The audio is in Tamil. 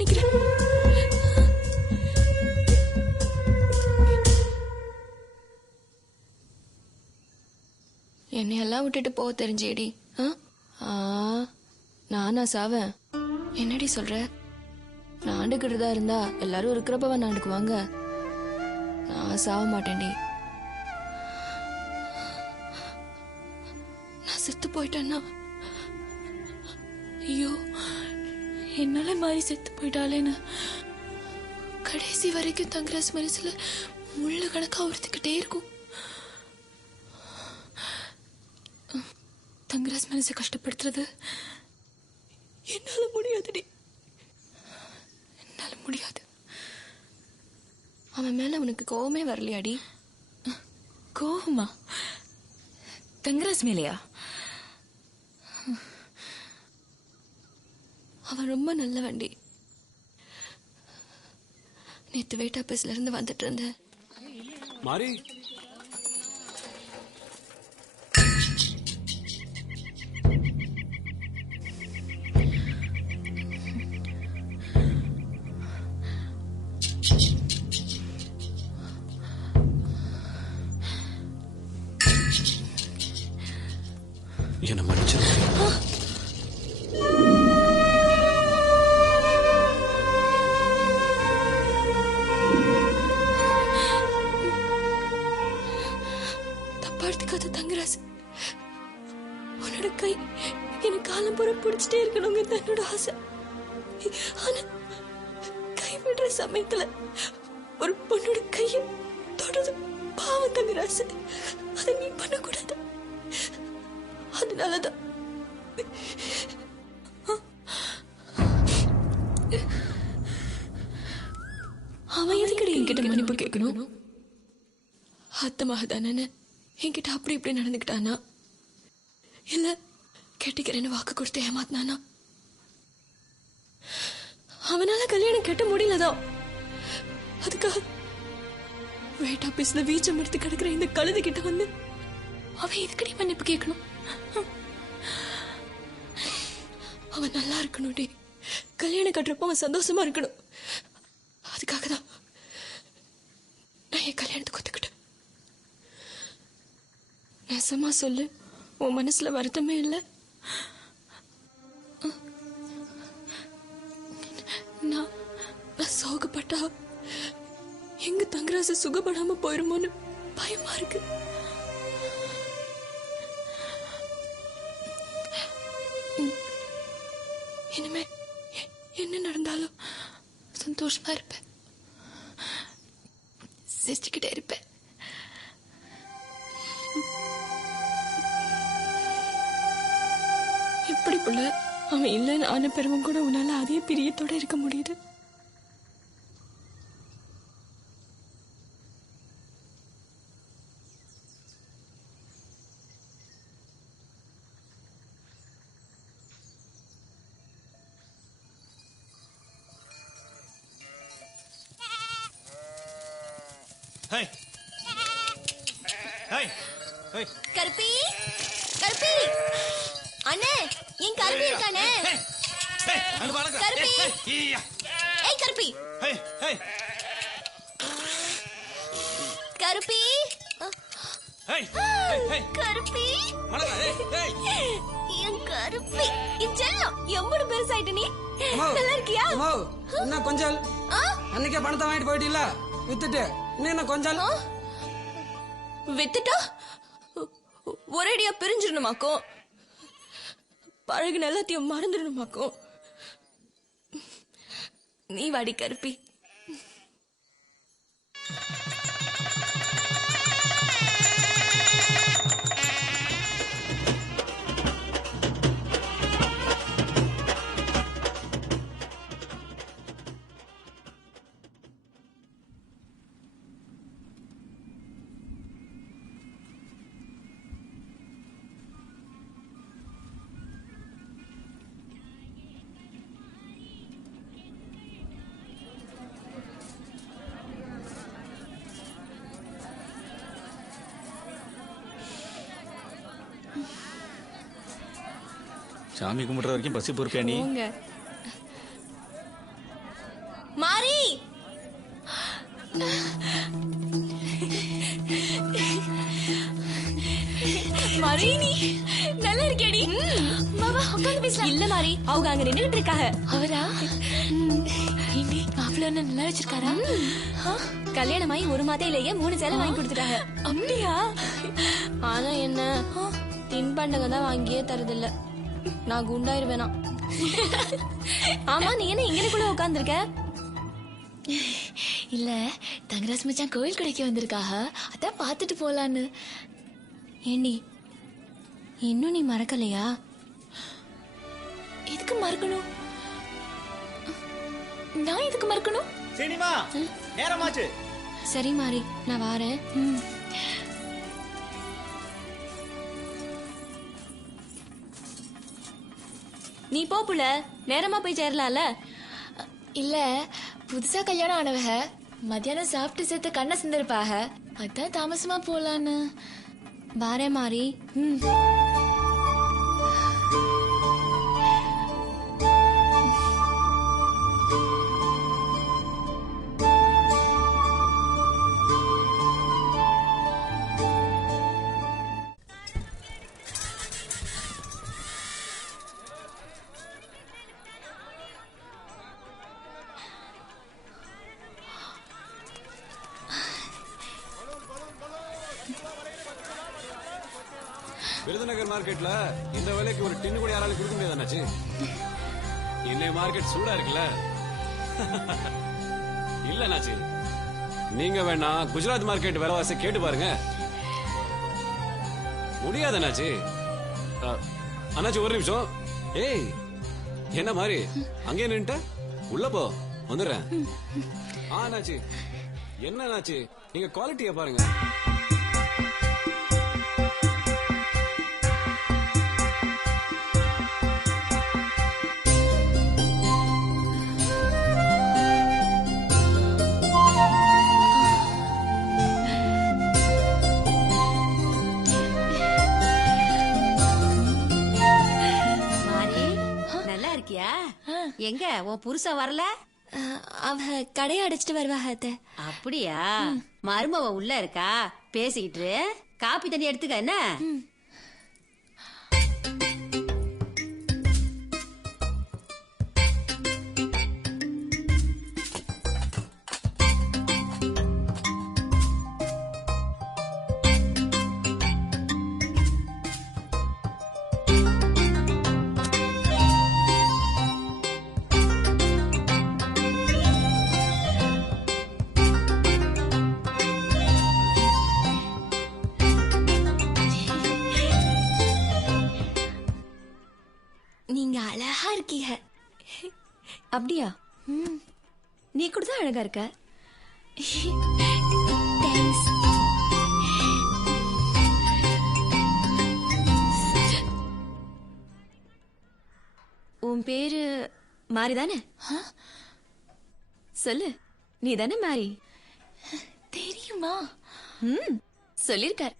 நினைக்கிறேன். என்னையெல்லாம் விட்டுட்டு போக தெரிஞ்சேடி. நானா சாவேன்? என்னடி சொல்ற? நாண்டுகிட்டுதா இருந்தா எல்லாரும் இருக்கிறப்ப நாண்டுக்குவாங்க. நான் சாவ மாட்டேன்டி. நான் செத்து போயிட்டேன்னா ஐயோ என்னால மாதிரி செத்து போயிட்டாலேன்னு கடைசி வரைக்கும் தங்கராஜ் மனசுல முள்ளு கணக்கா உறுத்திக்கிட்டே இருக்கும். தங்கராஜ் மனசை கஷ்டப்படுத்துறது என்னால முடியாதுடி. என்னால முடியாது. அவன் மேல உனக்கு கோவமே வரலையாடி? கோவமா? தங்கராஜ் மேலையா? அவன் ரொம்ப நல்ல வண்டி. நேத்து வெயிட் ஆபீஸ்ல இருந்து வந்துட்டு இருந்தேன். மாறி என்ன மன்னிச்சு. தப்பாடுத்துக்காத தங்கராஜ். உன்னோட கை எனக்கு காலம் பூரா பிடிச்சிட்டே இருக்கணுங்க என்னோட ஆசை. ஆனா கை விடுற சமயத்துல ஒரு பொண்ணோட கைய தொடர்ந்து பாவம் தங்கராஜ். அதை நீ பண்ணக்கூடாது. அதனாலதான் அவன் எதுக்கடி என்கிட்ட மன்னிப்பு கேட்கணும்? அத்தமாக தானே என்கிட்ட அப்படி இப்படி நடந்துக்கிட்டானா? இல்ல கெட்டிக்கிறேன்னு வாக்கு கொடுத்து ஏமாத்தினானா? அவனால கல்யாணம் கட்ட முடியலதான். அதுக்காக வெயிட் ஆபீஸ்ல வீச்சம் எடுத்து கிடக்குற இந்த கழுது கிட்ட வந்து அவன் எதுக்கடி மன்னிப்பு கேட்கணும்? அவன் நல்லா இருக்கணும் டி. கல்யாணம் கட்டுறப்ப அவன் சந்தோஷமா இருக்கணும். அதுக்காக தான் நான் என் கல்யாணத்துக்கு ஒத்துக்கிட்டேன். நெசமா சொல்லு, உன் மனசுல வருத்தமே இல்லை? நான் சோகப்பட்டா எங்க தங்கராசு சுகப்படாம போயிருமோன்னு பயமா இருக்கு. இனிமே என்ன நடந்தாலும் சந்தோஷமா இருப்பேன், சிரிச்சுக்கிட்டே இருப்பேன். எப்படி புள்ள அவன் இல்லைன்னு ஆன பெருமை கூட உன்னால அதே பிரியத்தோட இருக்க முடியுது? கருப்பி கருப்பி அண்ணே என் கருப்பி இருக்கானே. கருப்பி ஏய் கருப்பி கருப்பி கருப்பி என் கருப்பி இச்செல்லம் எம்புடு பெருசாயிட்டு நீ நல்லா இருக்கியா? என்ன கொஞ்சம் அன்னைக்கே பணத்தை வாங்கிட்டு போயிட்டீங்களா? வித்துட்டு இன்னும் கொஞ்சம் வித்துட்டா ஒரேடியா பிரிஞ்சிடணுமாக்கும்? பழகு எல்லாத்தையும் மறந்துடணுமாக்கும்? நீ வாடி கருப்பி. சாமி கும்பிடுற வரைக்கும் பசி பொறுப்பே நீ? மாரி நீ நல்லா இருக்கேடி. மாமா உட்காந்து பேசலாம். இல்ல மாறி, அவங்க அங்க நின்னுட்டு இருக்காங்க. அவரா? ஏண்டி மாப்பிள்ள என்ன நல்லா வச்சிருக்காரா? கல்யாணமாயி 1 மாதத்திலேயே 3 சேலை வாங்கி கொடுத்துட்டாங்க. அப்படியா? ஆனா என்ன, தின்பண்டங்க தான் வாங்கியே தரதில்ல. நான் குண்டாயிருவேனா? ஆமா, நீ என்ன இங்கனக்குள்ள உட்கார்ந்திருக்க? இல்ல, தங்கராஜ் மச்சான் கோயில் கடைக்கு வந்திருக்காக, அதான் பாத்துட்டு போலான்னு. ஏண்டி, இன்னும் நீ மறக்கலையா? எதுக்கு மறக்கணும்? நான் எதுக்கு மறக்கணும்? சினிமா நேரமாச்சு. சரி மாறி, நான் வாரேன். நீ போப்புல, நேரமா போய் சேரலாம்ல. இல்ல, புதுசா கல்யாணம் ஆனவக மத்தியானம் சாப்பிட்டு சேர்த்து கண்ணை சிந்திருப்பாக, அதான் தாமசமா போலான்னு. வாரேன் மாறி. விருதுநகர் மார்க்கெட்ல இந்த விலைக்கு ஒரு டின்னு கூட யாராலும் கொடுக்க முடியாதாச்சு. இன்னைய மார்க்கெட் சூடா இருக்குல்ல. இல்ல நாச்சு, நீங்க வேணா குஜராத் மார்க்கெட் விலைவாசி கேட்டு பாருங்க. முடியாதனாச்சு. அண்ணாச்சி ஒரு நிமிஷம். ஏய், என்ன மாதிரி அங்கே நின்ட்ட? உள்ள போ, வந்துடுறேன். அண்ணாச்சி, என்ன அண்ணாச்சி, நீங்க குவாலிட்டியை பாருங்க. எங்க உன் புருஷன் வரல? அவ கடையை அடைச்சிட்டு வருவாக. அப்படியா? மருமவ உள்ள இருக்கா, பேசிக்கிட்டு காப்பி தண்ணி எடுத்துக்க. என்ன நீங்க அழகா இருக்கீங்க. அப்படியா? நீ கூட தான் அழகா இருக்க. தேங்க்ஸ். உன் பேரு மாரி தானே? சொல்லு, நீ தானே மாரி? தெரியுமா? சொல்லிருக்கார்.